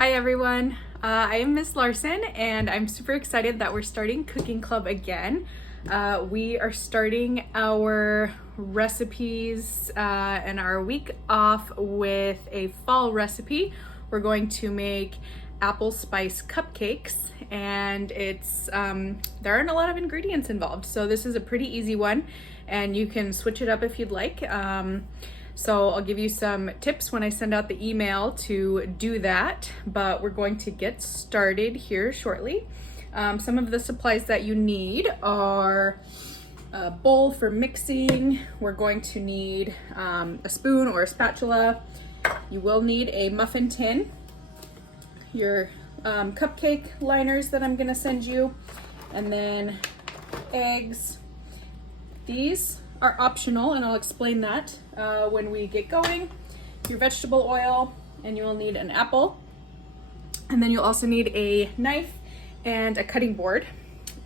Hi everyone, I am Miss Larson and I'm super excited that we're starting Cooking Club again. We are starting our recipes and our week off with a fall recipe. We're going to make apple spice cupcakes, and there aren't a lot of ingredients involved, so this is a pretty easy one and you can switch it up if you'd like. So I'll give you some tips when I send out the email to do that, but we're going to get started here shortly. Some of the supplies that you need are a bowl for mixing. We're going to need a spoon or a spatula. You will need a muffin tin, your cupcake liners that I'm gonna send you, and then eggs. These are optional, and I'll explain that when we get going. Your vegetable oil, and you will need an apple, and then you'll also need a knife and a cutting board.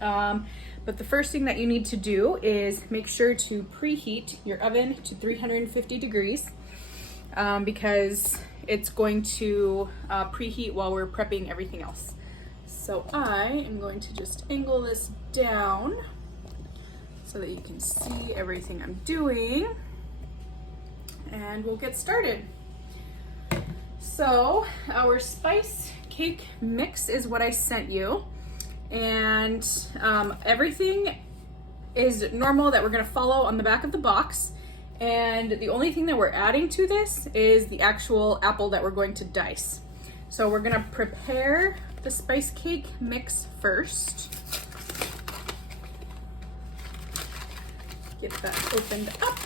But the first thing that you need to do is make sure to preheat your oven to 350 degrees because it's going to preheat while we're prepping everything else. So I am going to just angle this down so that you can see everything I'm doing, and we'll get started. So our spice cake mix is what I sent you, and everything is normal that we're gonna follow on the back of the box, and the only thing that we're adding to this is the actual apple that we're going to dice. So we're gonna prepare the spice cake mix first. Get that opened up.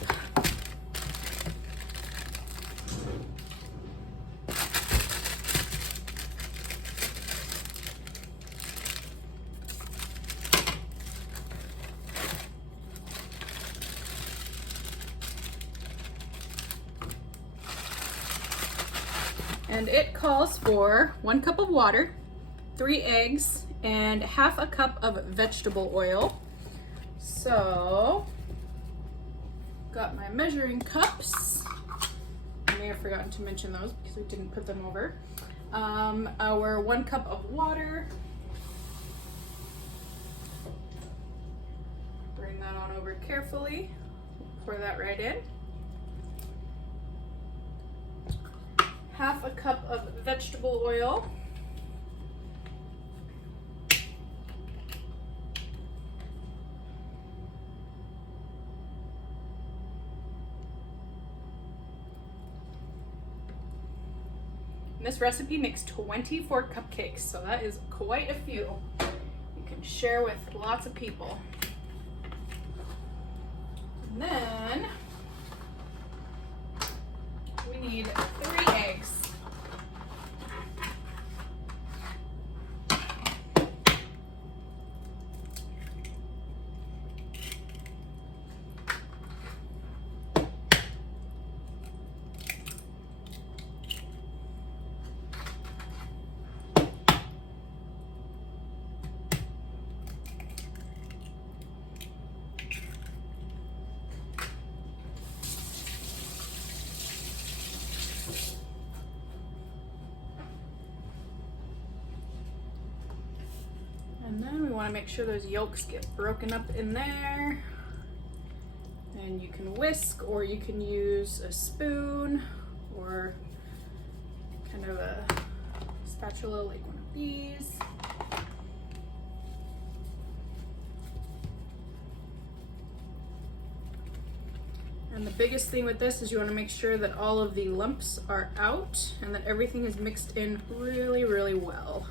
And it calls for 1 cup of water, 3 eggs, and half a cup of vegetable oil. So got my measuring cups. I may have forgotten to mention those because we didn't put them over. Our 1 cup of water. Bring that on over carefully. Pour that right in. Half a cup of vegetable oil. This recipe makes 24 cupcakes, so that is quite a few. You can share with lots of people. And then we need 3 eggs. And then we want to make sure those yolks get broken up in there. And you can whisk, or you can use a spoon, or kind of a spatula like one of these. And the biggest thing with this is you want to make sure that all of the lumps are out and that everything is mixed in really, really well.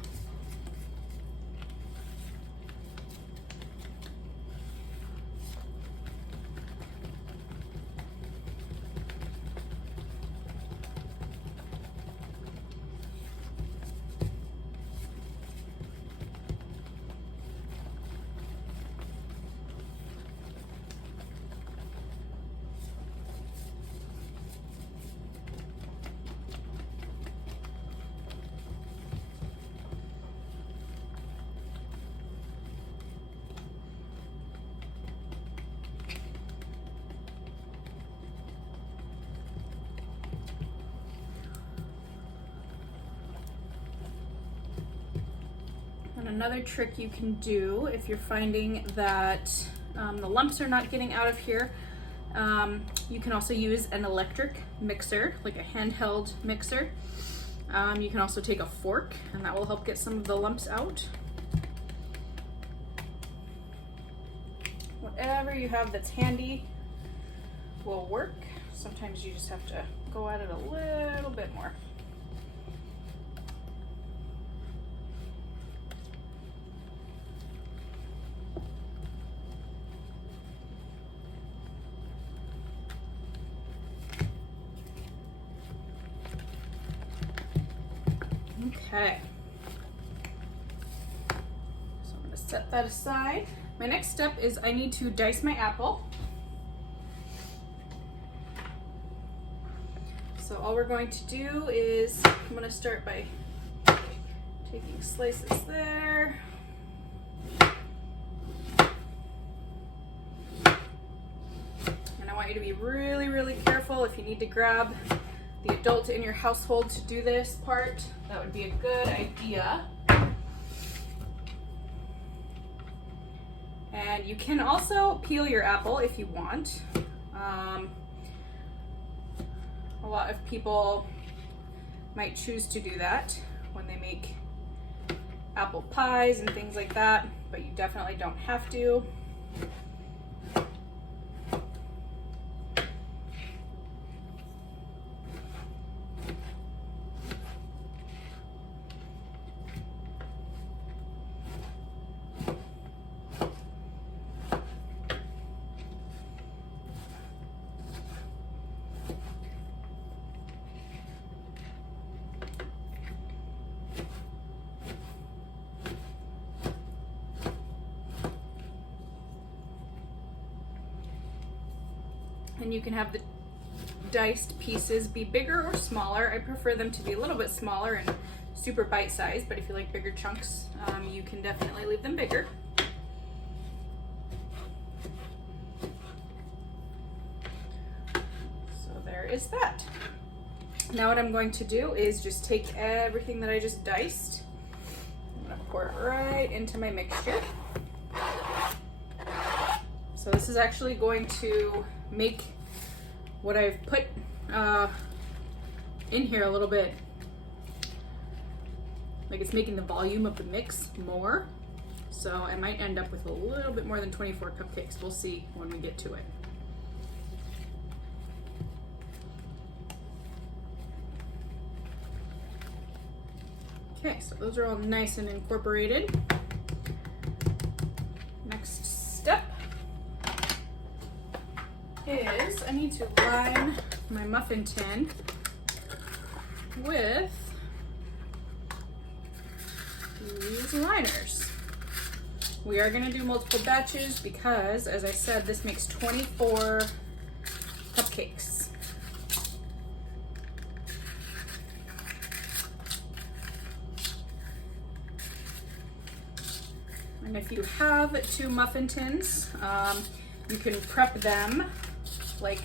And another trick you can do if you're finding that the lumps are not getting out of here, you can also use an electric mixer, like a handheld mixer. You can also take a fork and that will help get some of the lumps out. Whatever you have that's handy will work. Sometimes you just have to go at it a little bit more. Okay, so I'm going to set that aside. My next step is I need to dice my apple. So all we're going to do is, I'm going to start by taking slices there. And I want you to be really, really careful. If you need to grab the adult in your household to do this part, that would be a good idea. And you can also peel your apple if you want. A lot of people might choose to do that when they make apple pies and things like that, but you definitely don't have to. And you can have the diced pieces be bigger or smaller. I prefer them to be a little bit smaller and super bite-sized, but if you like bigger chunks, you can definitely leave them bigger. So there is that. Now what I'm going to do is just take everything that I just diced. I'm going to pour it right into my mixture. So this is actually going to make what I've put in here a little bit, like it's making the volume of the mix more. So I might end up with a little bit more than 24 cupcakes. We'll see when we get to it. Okay, so those are all nice and incorporated. Next step is I need to line my muffin tin with these liners. We are going to do multiple batches because, as I said, this makes 24 cupcakes. And if you have 2 muffin tins, you can prep them, like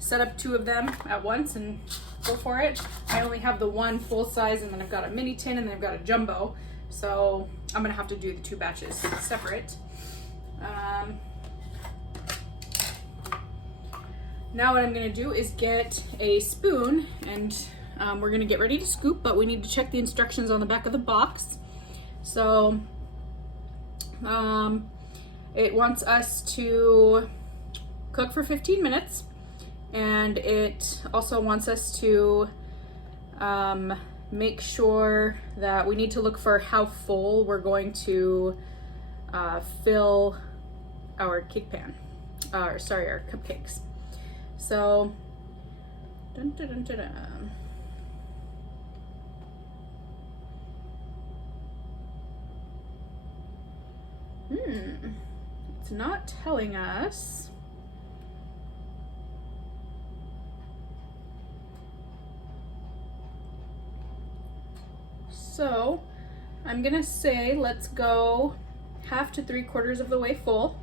set up 2 of them at once and go for it. I only have the one full size, and then I've got a mini tin, and then I've got a jumbo. So I'm gonna have to do the 2 batches separate. Now what I'm gonna do is get a spoon, and we're gonna get ready to scoop, but we need to check the instructions on the back of the box. So it wants us to cook for 15 minutes, and it also wants us to make sure that we need to look for how full we're going to fill our cake pan, our cupcakes. So, dun, dun, dun, dun, dun. It's not telling us. So I'm gonna say let's go half to 3/4 of the way full,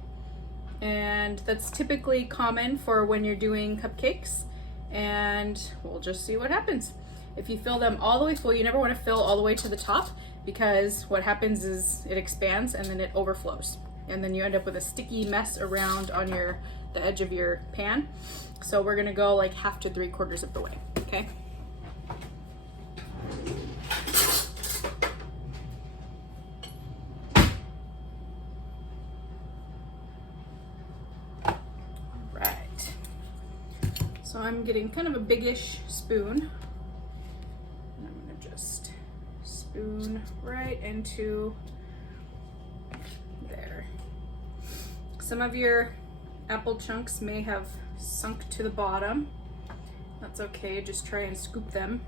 and that's typically common for when you're doing cupcakes, and we'll just see what happens. If you fill them all the way full, you never want to fill all the way to the top, because what happens is it expands and then it overflows. And then you end up with a sticky mess around on the edge of your pan. So we're gonna go like half to 3/4 of the way, okay? Right. So I'm getting kind of a biggish spoon. And I'm gonna just spoon right into there. Some of your apple chunks may have sunk to the bottom. That's okay, just try and scoop them.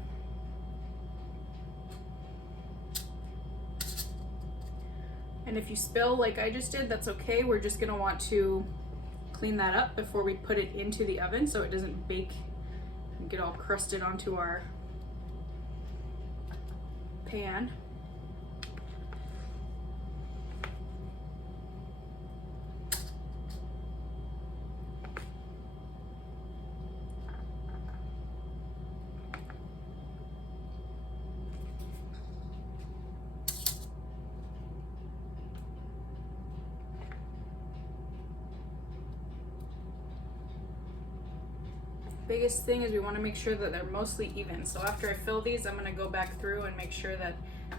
And if you spill like I just did, that's okay. We're just gonna want to clean that up before we put it into the oven so it doesn't bake and get all crusted onto our pan. Biggest thing is we want to make sure that they're mostly even. So after I fill these, I'm going to go back through and make sure that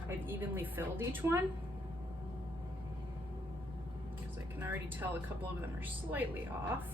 I've evenly filled each one. Because I can already tell a couple of them are slightly off.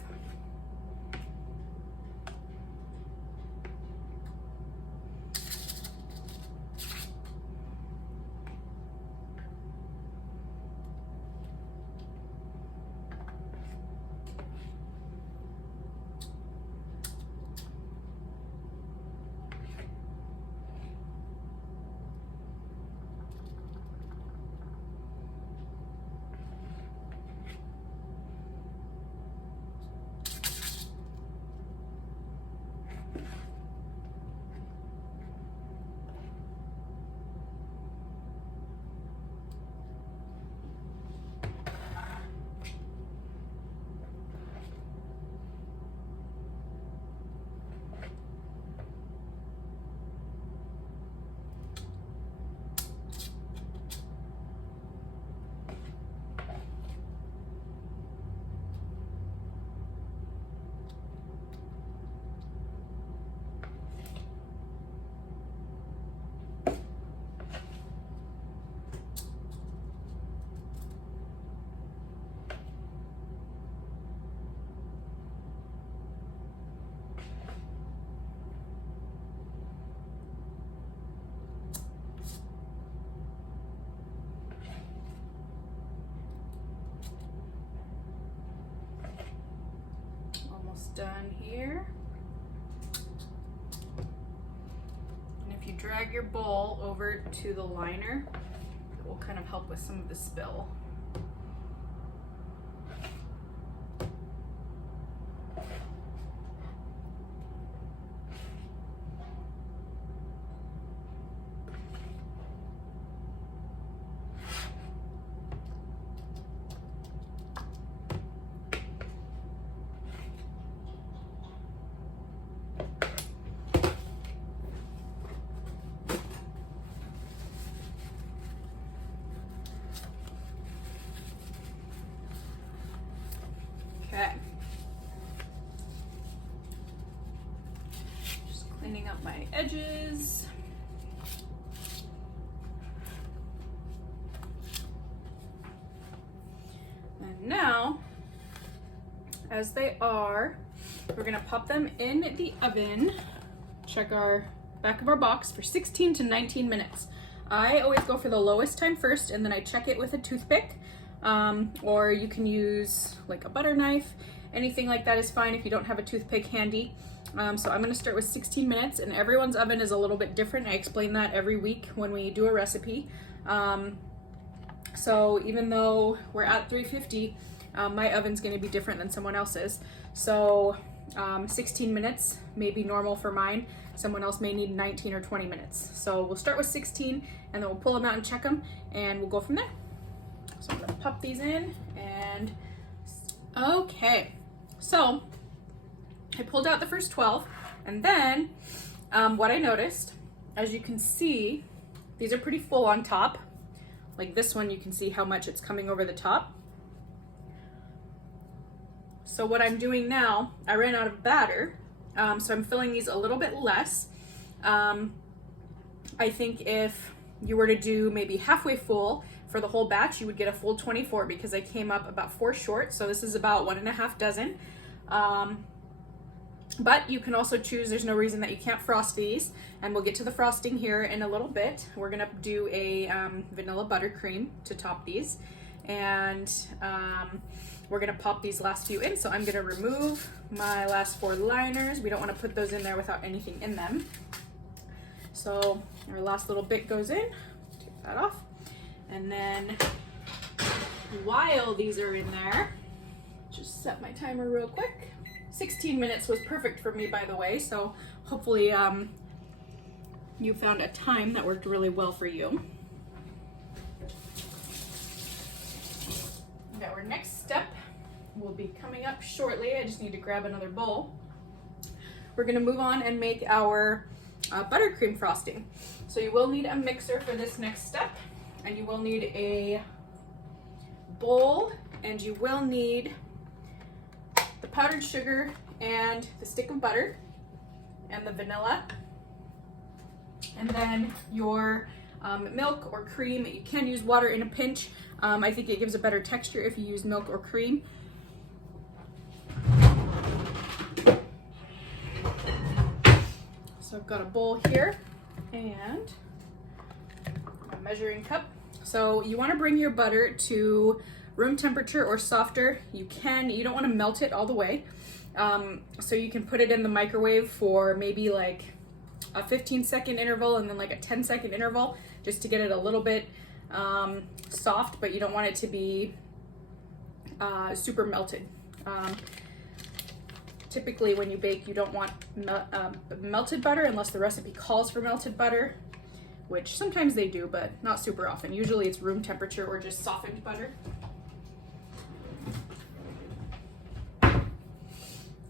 Done here. And if you drag your bowl over to the liner, it will kind of help with some of the spill. Okay. Just cleaning up my edges. And now, as they are, we're gonna pop them in the oven. Check our back of our box for 16 to 19 minutes. I always go for the lowest time first, and then I check it with a toothpick. Or you can use like a butter knife. Anything like that is fine if you don't have a toothpick handy. So I'm gonna start with 16 minutes, and everyone's oven is a little bit different. I explain that every week when we do a recipe. So even though we're at 350, my oven's gonna be different than someone else's. So 16 minutes may be normal for mine. Someone else may need 19 or 20 minutes. So we'll start with 16, and then we'll pull them out and check them, and we'll go from there. So I'm gonna pop these in, and okay. So I pulled out the first 12, and then what I noticed as you can see, these are pretty full on top. Like this one, you can see how much it's coming over the top. So what I'm doing now, I ran out of batter, so I'm filling these a little bit less. I think if you were to do maybe halfway full for the whole batch, you would get a full 24 because I came up about 4 short. So this is about 1.5 dozen. But you can also choose, there's no reason that you can't frost these, and we'll get to the frosting here in a little bit. We're gonna do a vanilla buttercream to top these, and we're gonna pop these last few in. So I'm gonna remove my last 4 liners. We don't wanna put those in there without anything in them. So our last little bit goes in, take that off. And then while these are in there, just set my timer real quick. 16 minutes was perfect for me, by the way, so hopefully you found a time that worked really well for you. Okay, our next step will be coming up shortly. I just need to grab another bowl. We're gonna move on and make our buttercream frosting. So you will need a mixer for this next step, and you will need a bowl, and you will need the powdered sugar and the stick of butter and the vanilla, and then your milk or cream. You can use water in a pinch. I think it gives a better texture if you use milk or cream. So I've got a bowl here and a measuring cup. So you want to bring your butter to room temperature or softer. You don't want to melt it all the way. So you can put it in the microwave for maybe like a 15-second interval and then like a 10-second interval, just to get it a little bit soft, but you don't want it to be super melted. Typically when you bake, you don't want melted butter unless the recipe calls for melted butter, which sometimes they do, but not super often. Usually it's room temperature or just softened butter.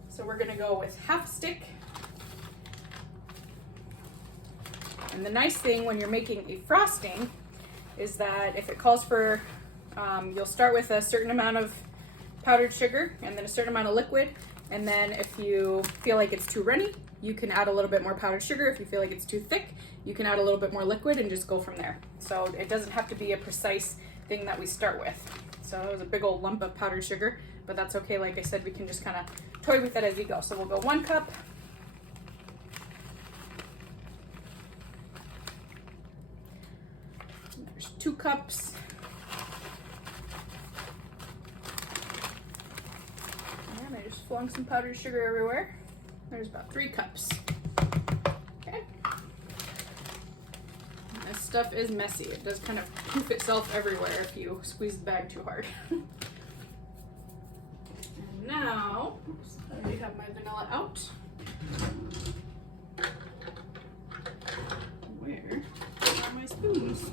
So we're gonna go with half a stick. And the nice thing when you're making a frosting is that if it calls for, you'll start with a certain amount of powdered sugar and then a certain amount of liquid. And then if you feel like it's too runny, you can add a little bit more powdered sugar. If you feel like it's too thick, you can add a little bit more liquid and just go from there. So it doesn't have to be a precise thing that we start with. So it was a big old lump of powdered sugar, but that's okay. Like I said, we can just kind of toy with it as we go. So we'll go 1 cup. There's 2 cups. And I just flung some powdered sugar everywhere. There's about 3 cups. Okay. This stuff is messy. It does kind of poof itself everywhere if you squeeze the bag too hard. And now, oops, I already have my vanilla out. Where are my spoons?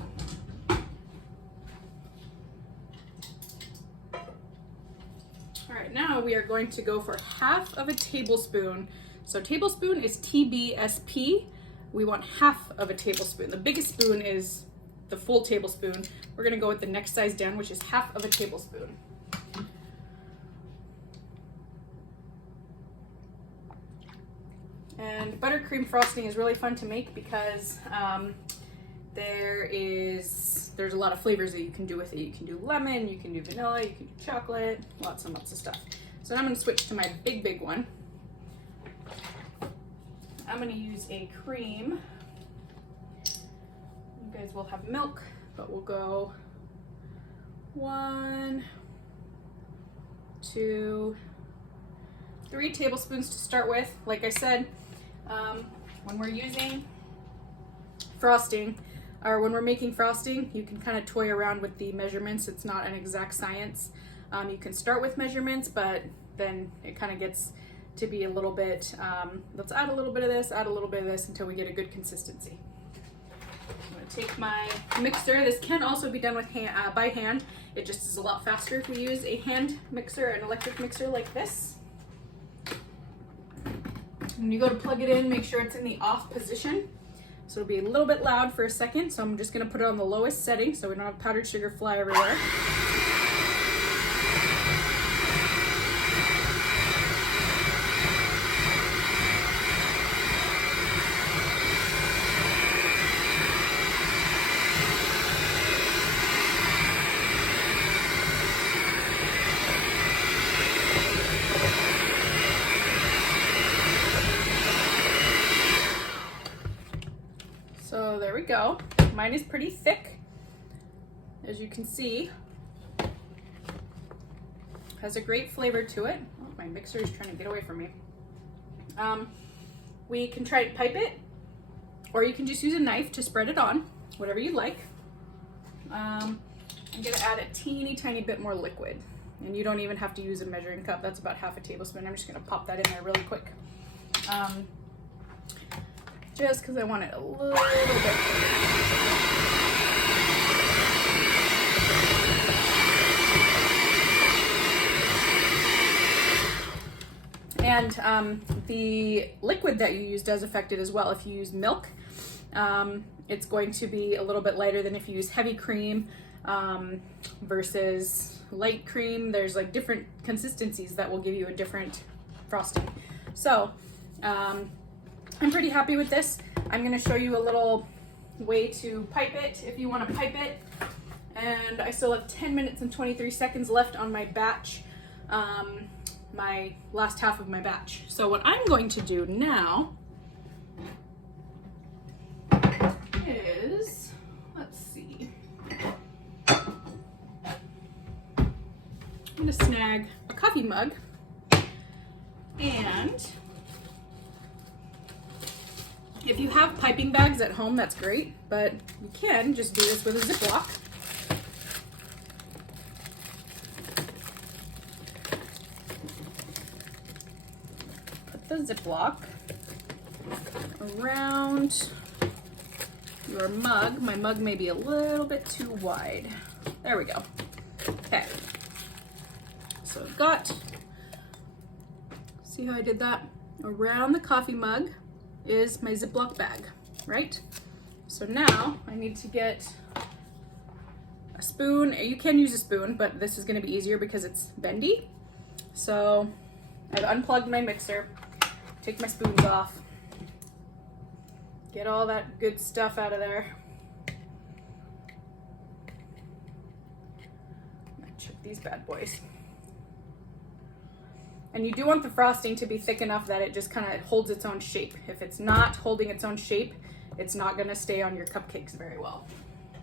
All right, now we are going to go for half of a tablespoon. So tablespoon is TBSP. We want half of a tablespoon. The biggest spoon is the full tablespoon. We're gonna go with the next size down, which is half of a tablespoon. And buttercream frosting is really fun to make because there's a lot of flavors that you can do with it. You can do lemon, you can do vanilla, you can do chocolate, lots and lots of stuff. So now I'm gonna switch to my big one. I'm gonna use a cream. You guys will have milk, but we'll go 1, 2, 3 tablespoons to start with. Like I said, when we're using frosting, or when we're making frosting, you can kind of toy around with the measurements. It's not an exact science. You can start with measurements, but then it kind of gets to be a little bit, let's add a little bit of this, add a little bit of this until we get a good consistency. I'm gonna take my mixer. This can also be done with by hand. It just is a lot faster if we use a hand mixer, an electric mixer like this. When you go to plug it in, make sure it's in the off position So it'll be a little bit loud for a second, so I'm just gonna put it on the lowest setting so we don't have powdered sugar fly everywhere. So there we go. Mine is pretty thick, as you can see. Has a great flavor to it. Oh, my mixer is trying to get away from me. We can try to pipe it, or you can just use a knife to spread it on, whatever you like. I'm gonna add a teeny tiny bit more liquid, and you don't even have to use a measuring cup. That's about half a tablespoon. I'm just gonna pop that in there really quick. Just because I want it a little bit. And the liquid that you use does affect it as well. If you use milk, it's going to be a little bit lighter than if you use heavy cream versus light cream. There's like different consistencies that will give you a different frosting. So I'm pretty happy with this. I'm gonna show you a little way to pipe it if you wanna pipe it. And I still have 10 minutes and 23 seconds left on my batch, my last half of my batch. So what I'm going to do now is, let's see. I'm gonna snag a coffee mug, and if you have piping bags at home, that's great, but you can just do this with a Ziploc. Put the Ziploc around your mug. My mug may be a little bit too wide. There we go. Okay. So I've got, see how I did that? Around the coffee mug is my Ziploc bag, right? So now I need to get a spoon. You can use a spoon, but this is gonna be easier because it's bendy. So I've unplugged my mixer, take my spoons off, get all that good stuff out of there. I'm gonna check these bad boys. And you do want the frosting to be thick enough that it just kind of holds its own shape. If it's not holding its own shape, it's not gonna stay on your cupcakes very well.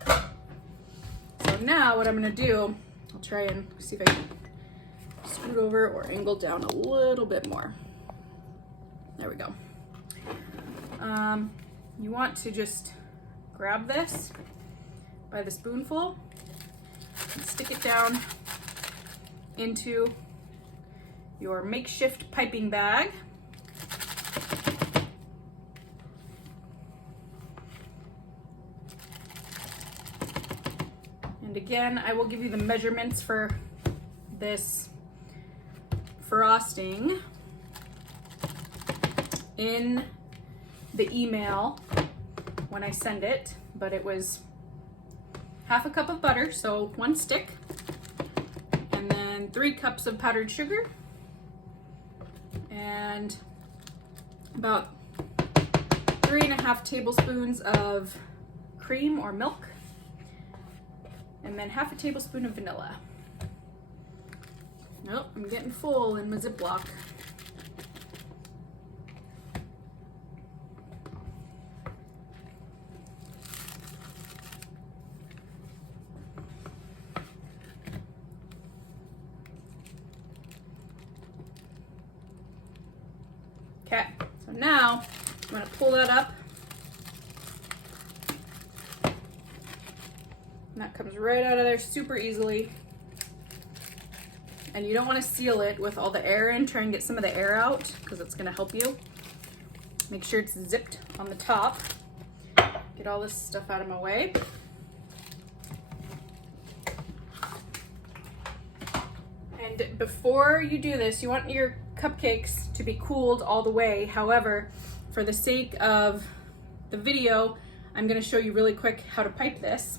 So now what I'm gonna do, I'll try and see if I can scoot over or angle down a little bit more. There we go. You want to just grab this by the spoonful and stick it down into your makeshift piping bag. And again, I will give you the measurements for this frosting in the email when I send it, but it was half a cup of butter, so 1 stick, and then 3 cups of powdered sugar, and about 3.5 tablespoons of cream or milk, and then half a tablespoon of vanilla. Nope, I'm getting full in my Ziploc. Okay, so now I'm gonna pull that up. And that comes right out of there super easily. And you don't want to seal it with all the air in. Try and get some of the air out because it's gonna help you. Make sure it's zipped on the top. Get all this stuff out of my way. And before you do this, you want your cupcakes to be cooled all the way. However, for the sake of the video, I'm gonna show you really quick how to pipe this.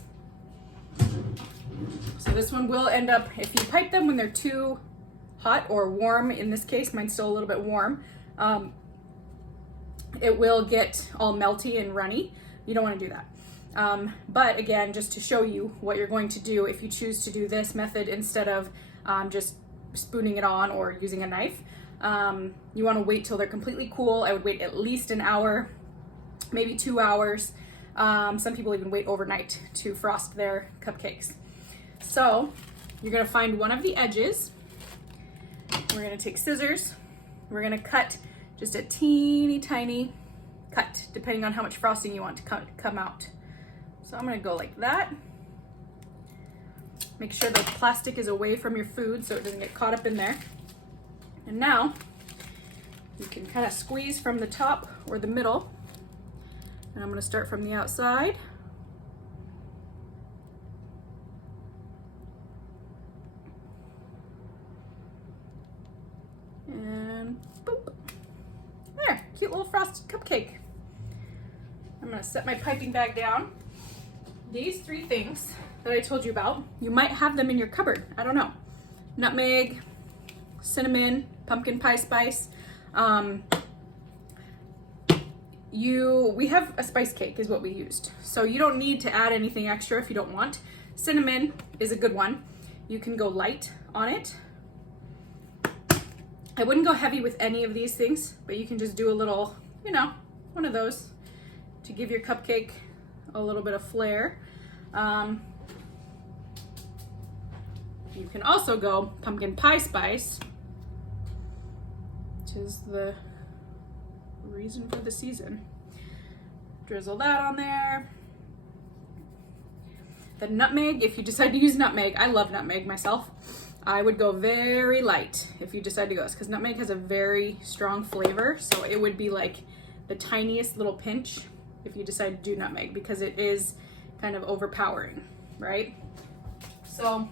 So this one will end up, if you pipe them when they're too hot or warm, in this case, mine's still a little bit warm, it will get all melty and runny. You don't want to do that. But again, just to show you what you're going to do if you choose to do this method instead of just spooning it on or using a knife, you want to wait till they're completely cool. I would wait at least an hour, maybe 2 hours. Some people even wait overnight to frost their cupcakes. So you're going to find one of the edges. We're going to take scissors. We're going to cut just a teeny tiny cut, depending on how much frosting you want to come out. So I'm going to go like that. Make sure the plastic is away from your food so it doesn't get caught up in there. And now you can kind of squeeze from the top or the middle. And I'm going to start from the outside. And boop. There, cute little frosted cupcake. I'm going to set my piping bag down. These 3 things that I told you about, you might have them in your cupboard. I don't know. Nutmeg, cinnamon, pumpkin pie spice. We have a spice cake is what we used. So you don't need to add anything extra if you don't want. Cinnamon is a good one. You can go light on it. I wouldn't go heavy with any of these things, but you can just do a little, you know, one of those to give your cupcake a little bit of flair. You can also go pumpkin pie spice, which is the reason for the season. Drizzle that on there. The nutmeg, if you decide to use nutmeg, I love nutmeg myself. I would go very light if you decide to go this, because nutmeg has a very strong flavor, so it would be like the tiniest little pinch if you decide to do nutmeg, because it is kind of overpowering, right? So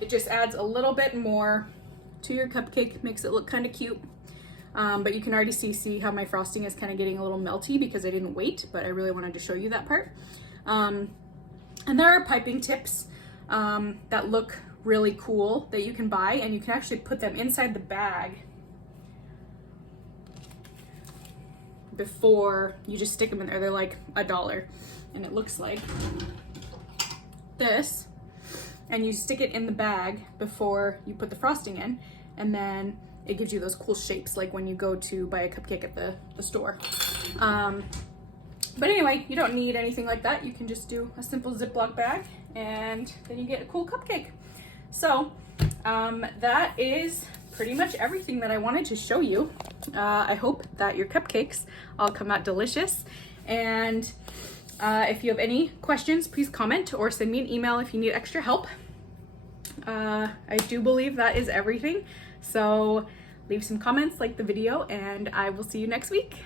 it just adds a little bit more to your cupcake, makes it look kind of cute. But you can already see how my frosting is kind of getting a little melty because I didn't wait, but I really wanted to show you that part. And there are piping tips that look really cool that you can buy, and you can actually put them inside the bag before you just stick them in there. They're like $1, and it looks like this, and you stick it in the bag before you put the frosting in, and then it gives you those cool shapes like when you go to buy a cupcake at the store. But anyway, you don't need anything like that. You can just do a simple Ziploc bag, and then you get a cool cupcake. So that is pretty much everything that I wanted to show you. I hope that your cupcakes all come out delicious. And if you have any questions, please comment or send me an email if you need extra help. I do believe that is everything. So leave some comments, like the video, and I will see you next week.